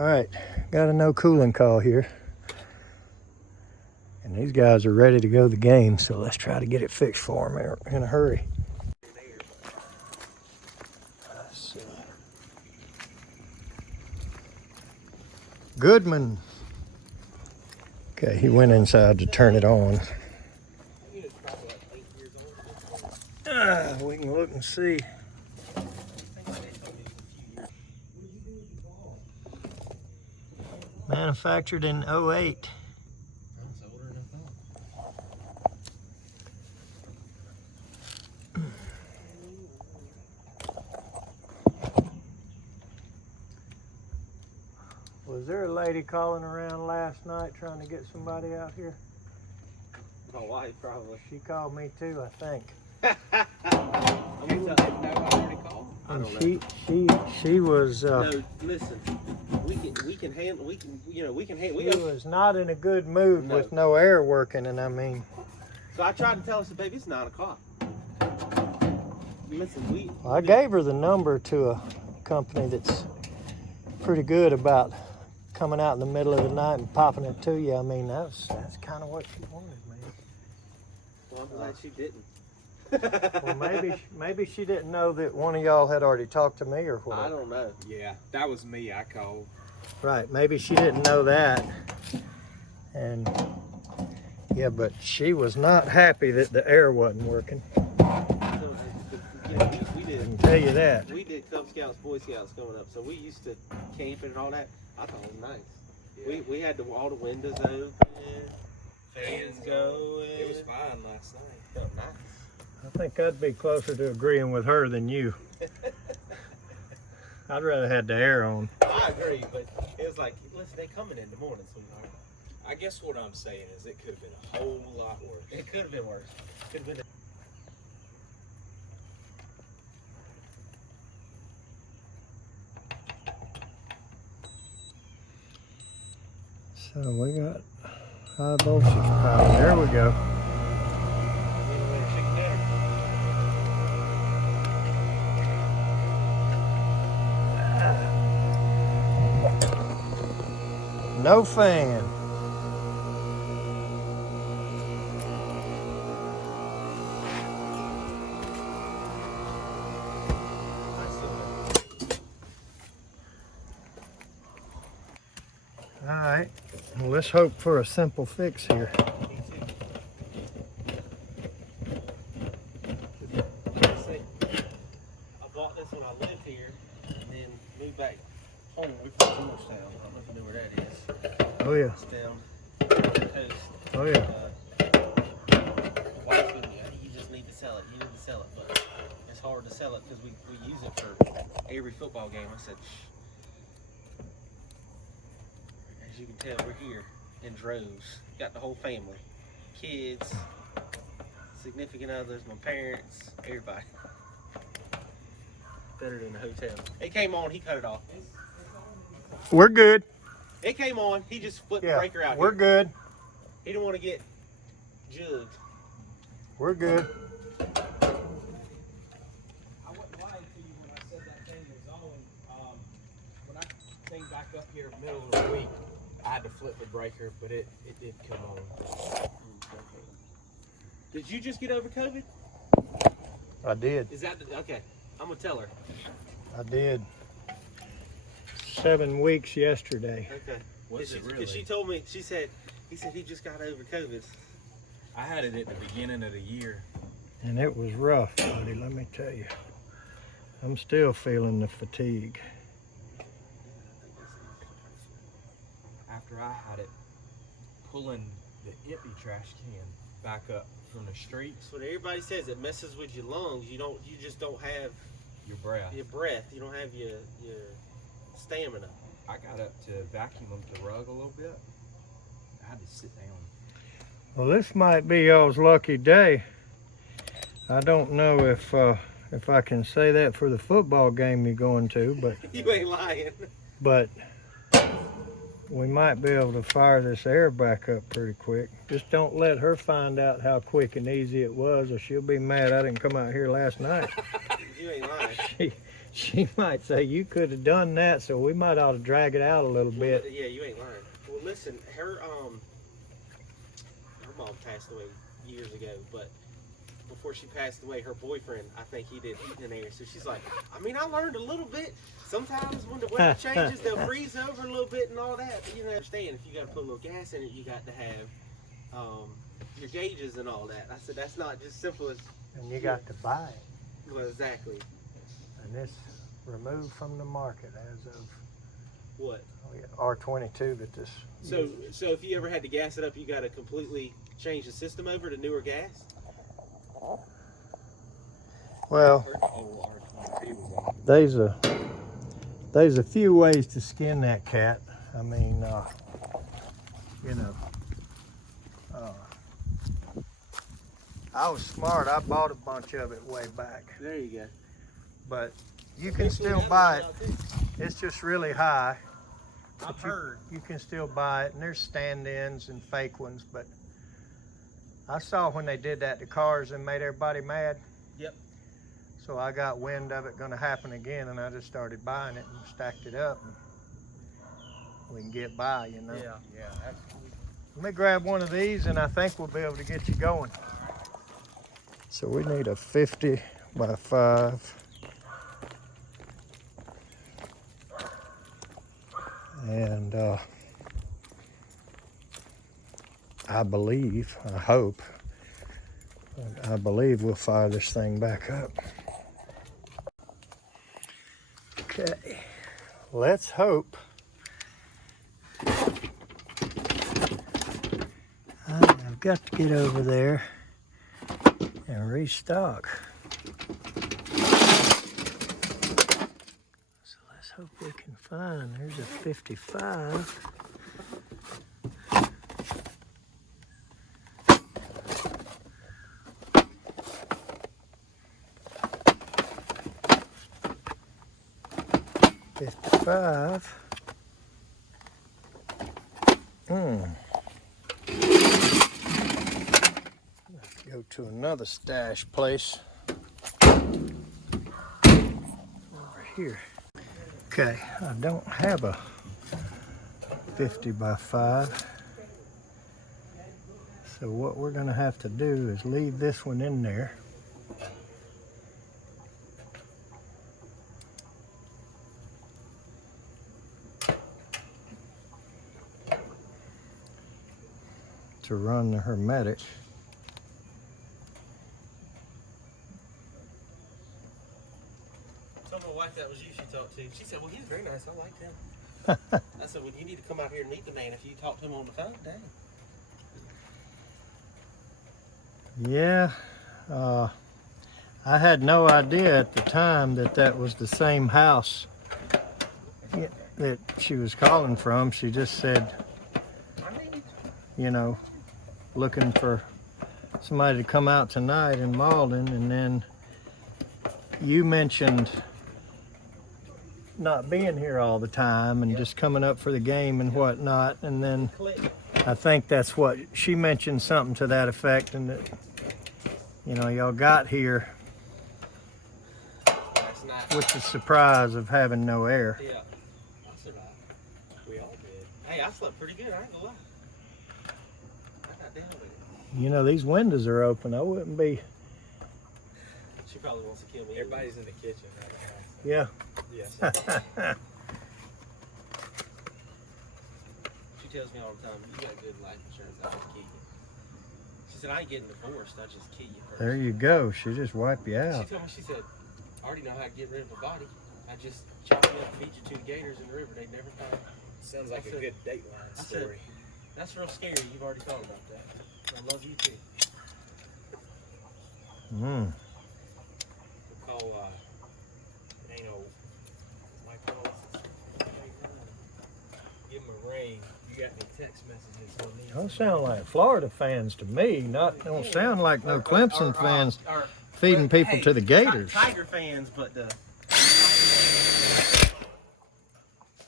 All right, got a no cooling call here. And these guys are ready to go to the game, so let's try to get it fixed for them in a hurry. Let's see. Goodman. Okay, he went inside to turn it on. We can look and see. Manufactured in 08. Was there a lady calling around last night trying to get somebody out here? My wife, probably. She called me too, I think. And she was. No, listen. We can handle. She was not in a good mood with no air working, and I mean. So I tried to tell her, I said, baby, it's 9 o'clock. Listen, I gave her the number to a company that's pretty good about coming out in the middle of the night and popping it to you. I mean, that's kind of what she wanted, man. Well, I'm glad she didn't. Well, maybe she didn't know that one of y'all had already talked to me or what. I don't know. Yeah, that was me. I called. Right, maybe she didn't know that. And yeah, but she was not happy that the air wasn't working. We did. I can tell you that. We did Cub Scouts, Boy Scouts coming up, so we used to camping and all that. I thought it was nice. Yeah. We had all the windows open, fans going. It was fine last night. Felt nice. I think I'd be closer to agreeing with her than you. I'd rather have the air on. I agree, but it was like, listen, they coming in the morning, sweetheart. I guess what I'm saying is it could have been a whole lot worse. It could have been worse. Could have been. So we got high voltage power. There we go. No fan. All right, well, let's hope for a simple fix here. I bought this when I lived here and then moved back home. We're from Georgetown. I don't know if you know where that is. Oh yeah. It's down the coast. Oh yeah. Wife told me, you just need to sell it. You need to sell it, but it's hard to sell it because we use it for every football game. I said, shh. As you can tell, we're here in droves. Got the whole family, kids, significant others, my parents, everybody. Better than the hotel. It came on. He cut it off. We're good. It came on. He just flipped the breaker out. We're good. He didn't want to get jugged. We're good. I wouldn't lie to you when I said that thing was on. When I came back up here middle of the week, I had to flip the breaker, but it did come on. Did you just get over COVID? I did. Is that okay? I'm gonna tell her. I did. 7 weeks yesterday. Okay. Was it really? She told me. He said he just got over COVID. I had it at the beginning of the year. And it was rough, buddy, let me tell you. I'm still feeling the fatigue. After I had it, pulling the empty trash can back up from the street. That's what everybody says. It messes with your lungs. You just don't have Your breath. your breath. You don't have your stamina. I got up to vacuum the rug a little bit. I had to sit down. Well, this might be y'all's lucky day. I don't know if I can say that for the football game you're going to, but You ain't lying. but we might be able to fire this air back up pretty quick. Just don't let her find out how quick and easy it was, or she'll be mad I didn't come out here last night. You ain't lying. she might say you could have done that, so we might ought to drag it out a little bit. Yeah, you ain't lying. Well, listen, her mom passed away years ago, but before she passed away, her boyfriend, I think he did heating and air. So she's like, I mean, I learned a little bit. Sometimes when the weather changes, they'll freeze over a little bit and all that. But you know, understand if you got to put a little gas in it, you got to have your gauges and all that. I said that's not just simple as. And you got to buy it. Well, exactly. And this removed from the market as of what? Oh yeah, R22 that this. So if you ever had to gas it up, you got to completely change the system over to newer gas. Well, there's a few ways to skin that cat. I mean, you know, I was smart. I bought a bunch of it way back. There you go. But you can still buy it. It's just really high. I've heard. You can still buy it, and there's stand-ins and fake ones, but I saw when they did that to cars and made everybody mad. Yep. So I got wind of it going to happen again, and I just started buying it and stacked it up. And we can get by, you know. Yeah, absolutely. Let me grab one of these, and I think we'll be able to get you going. So we need a 50 by 5. And I believe, I hope, I believe we'll fire this thing back up. Okay, let's hope. I've got to get over there and restock. So let's hope we can find, there's a 55. Go to another stash place over here. Okay, I don't have a 50 by 5. So what we're gonna have to do is leave this one in there. To run the hermetic. Told my wife that was you she talked to. She said, well, he's very nice. I liked him. I said, well, you need to come out here and meet the man if you talk to him on the phone. Dang. Yeah, I had no idea at the time that that was the same house that she was calling from. She just said, you know, looking for somebody to come out tonight in Malden, and then you mentioned not being here all the time and just coming up for the game and whatnot, and then I think that's what she mentioned, something to that effect, and that, you know, y'all got here with the surprise of having no air. Yeah, I survived. We all did. Hey, I slept pretty good. I ain't gonna lie. I got down with it. You know, these windows are open. I wouldn't be. She probably wants to kill me. Everybody's in the kitchen. Yeah. Yes. She tells me all the time, you got good life insurance, I just keep you. She said, I ain't getting divorced, I just keep you first. There you go. She just wiped you She out. told me, she said, I already know how to get rid of a body. I just chop you up and feed you to the gators in the river. They'd never find it. Sounds like a good Dateline I said, story. that's real scary. You've already thought about that. I love you too. Mm. We'll call, it ain't old. Mike Wallace. Give him a ring. You got any text messages on these? Don't sound like Florida fans to me. Don't sound like no Clemson fans feeding people to the Gators. Tiger fans, but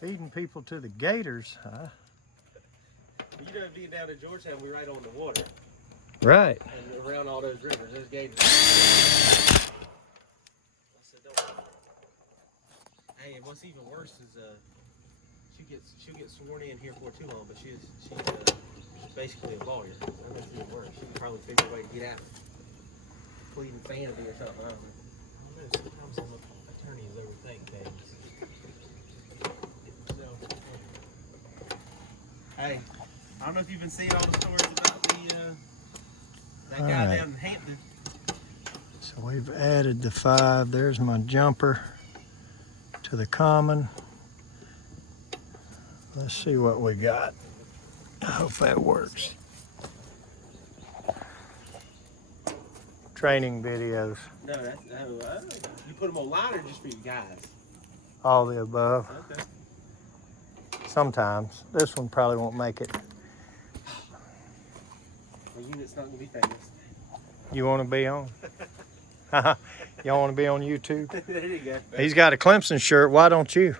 Feeding people to the Gators, huh? you know, being down in Georgetown, we're right on the water. Right. And around all those rivers, those gators. I said, don't. Hey, and what's even worse is she'll get sworn in here for too long, but she's basically a lawyer. So that makes it even worse. She can probably figure a way to get out. Pleading insanity or something. I don't know. Sometimes some attorneys overthink things. So, hey, I don't know if you've been seeing all the stories about that guy Alright. down in Hampton. So we've added the 5. There's my jumper to the common. Let's see what we got. I hope that works. Training videos, No, that's you put them online or just for you guys? all the above. Okay. Sometimes. This one probably won't make it. The unit's not gonna be famous. You want to be on? Y'all want to be on YouTube? There you go. He's got a Clemson shirt. Why don't you?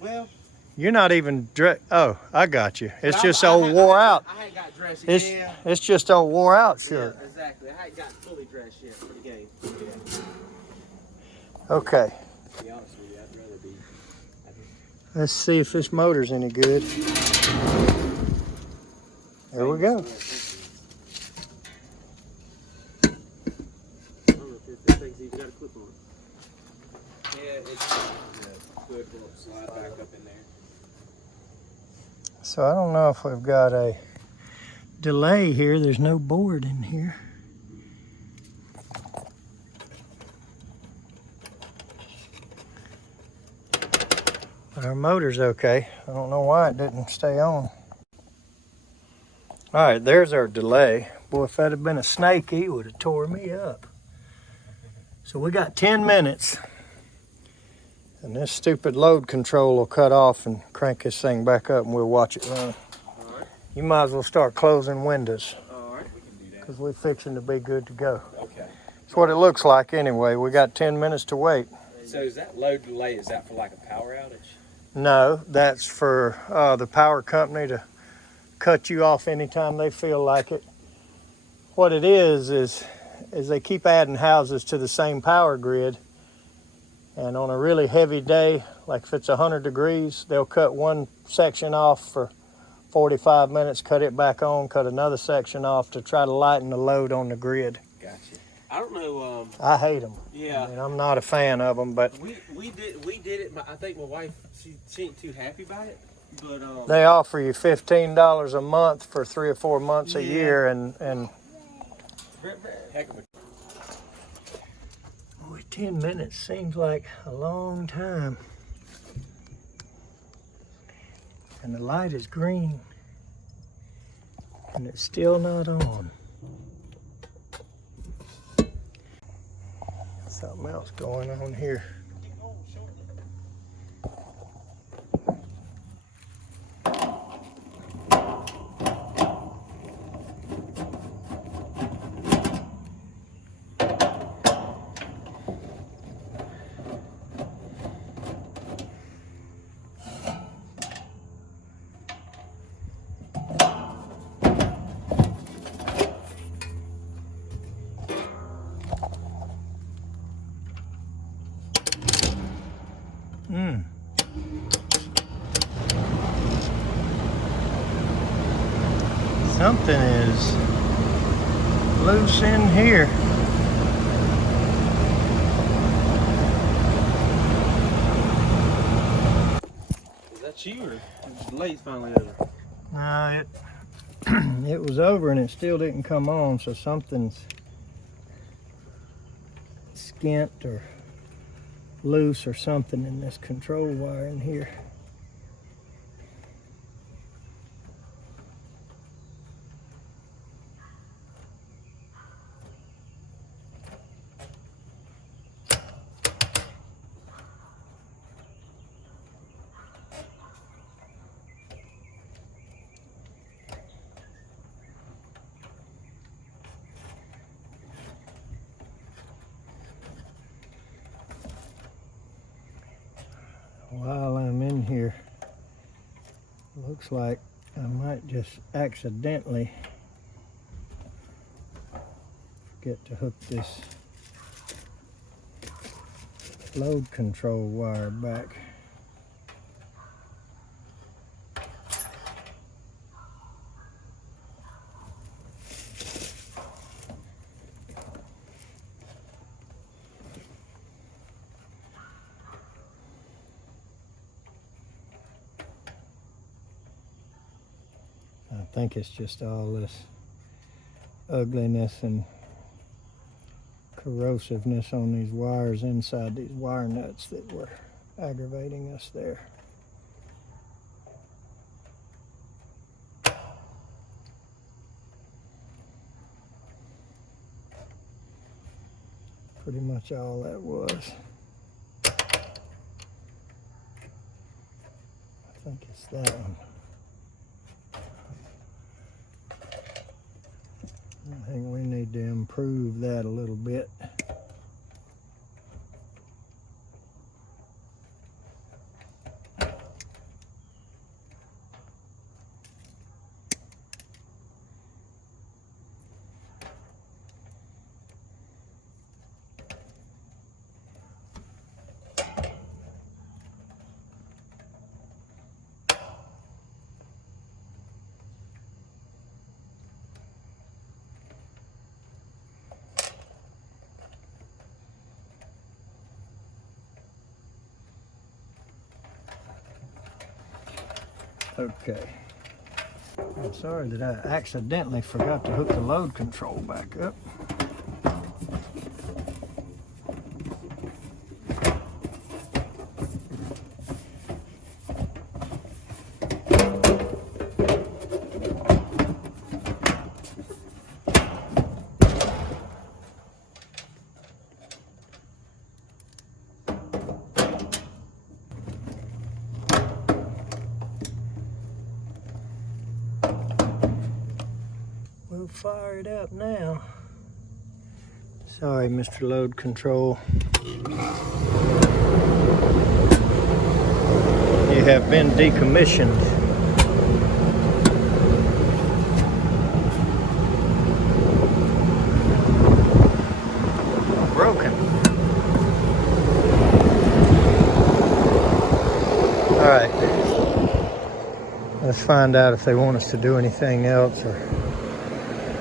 Well, You're not even oh, I got you. It's but just I old wore out. I hadn't got dressed It's yet. it's just old wore out Yeah, shirt. exactly. I hadn't got fully dressed yet for the game. Okay. to be honest with you, I'd rather be. Let's see if this motor's any good. There we go. I don't know if this thing's even got a clip on it. Yeah, it's good. Will slide back up in there. So I don't know if we've got a delay here. There's no board in here. But our motor's okay. I don't know why it didn't stay on. All right, there's our delay. Boy, if that had been a snake, he would have tore me up. So we got 10 minutes. And this stupid load control will cut off and crank this thing back up and we'll watch it run. Alright. You might as well start closing windows Alright. We can do that. because we're fixing to be good to go. Okay. That's what it looks like anyway. We got 10 minutes to wait. So is that load delay? Is that for like a power outage? No, that's for the power company to cut you off anytime they feel like it. What it is they keep adding houses to the same power grid. And on a really heavy day, like if it's 100 degrees, they'll cut one section off for 45 minutes, cut it back on, cut another section off to try to lighten the load on the grid. Gotcha. I don't know. I hate them. Yeah. I mean, I'm not a fan of them, but We did it. I think my wife she ain't too happy about it, but they offer you $15 a month for 3 or 4 months a Yeah. year, and Heck of a. boy, 10 minutes seems like a long time. And the light is green, and it's still not on. Something else going on here. Something is loose in here. is that you or the delay's finally over? No, it was over and it still didn't come on, so something's skint or loose or something in this control wire in here. While I'm in here, looks like I might just accidentally forget to hook this load control wire back. I think it's just all this ugliness and corrosiveness on these wires inside these wire nuts that were aggravating us there. Pretty much all that was. I think it's that one. I think we need to improve that a little bit. Okay. I'm sorry that I accidentally forgot to hook the load control back up. We'll fire it up now. Sorry, Mr. Load Control. You have been decommissioned. Broken. All right. Let's find out if they want us to do anything else or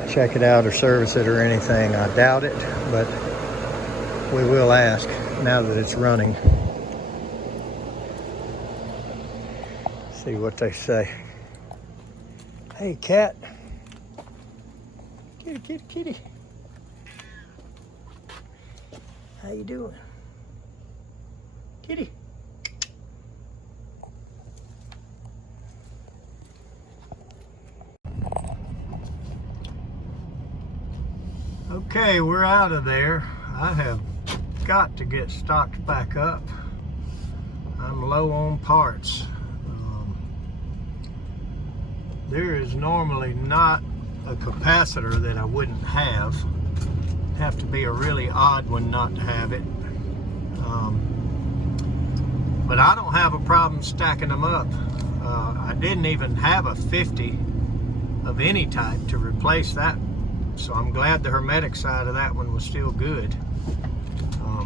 check it out or service it or anything. I doubt it, but we will ask now that it's running. See what they say. Hey, cat. Kitty, kitty, kitty. How you doing? Kitty. Okay, we're out of there. I have got to get stocked back up. I'm low on parts. There is normally not a capacitor that I wouldn't have. It'd have to be a really odd one not to have it. But I don't have a problem stacking them up. I didn't even have a 50 of any type to replace that. So I'm glad the hermetic side of that one was still good.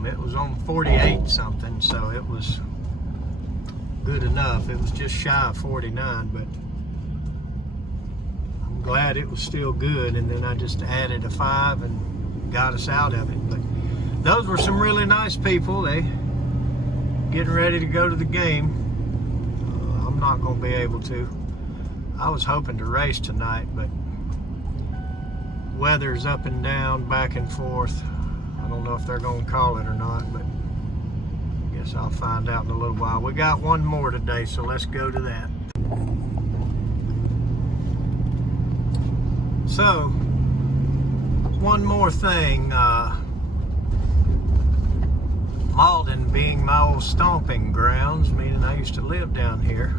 It was on 48 something, so it was good enough. It was just shy of 49, but I'm glad it was still good. And then I just added a 5 and got us out of it. But those were some really nice people. They getting ready to go to the game. I'm not going to be able to. I was hoping to race tonight, but weather's up and down, back and forth. I don't know if they're going to call it or not, but I guess I'll find out in a little while. We got one more today, so let's go to that. So, one more thing. Malden being my old stomping grounds, meaning I used to live down here.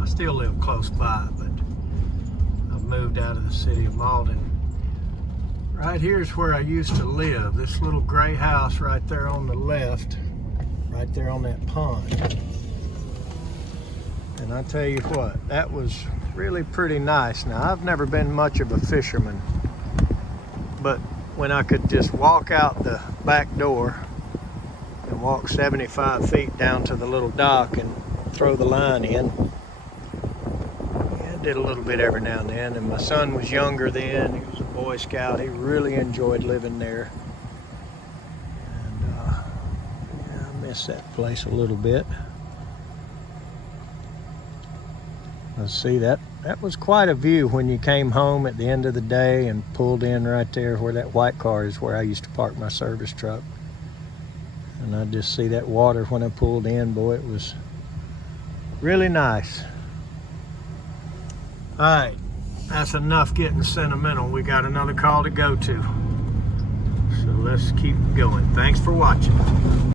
I still live close by, but I've moved out of the city of Malden. Right here's where I used to live. This little gray house right there on the left, right there on that pond. And I tell you what, that was really pretty nice. Now, I've never been much of a fisherman, but when I could just walk out the back door and walk 75 feet down to the little dock and throw the line in. Yeah, I did a little bit every now and then. And my son was younger then. He was a Boy Scout. He really enjoyed living there. And yeah, I miss that place a little bit. Let's see, that was quite a view when you came home at the end of the day and pulled in right there where that white car is, where I used to park my service truck. And I just see that water when I pulled in. Boy, it was really nice. All right, that's enough getting sentimental. We got another call to go to. So let's keep going. Thanks for watching.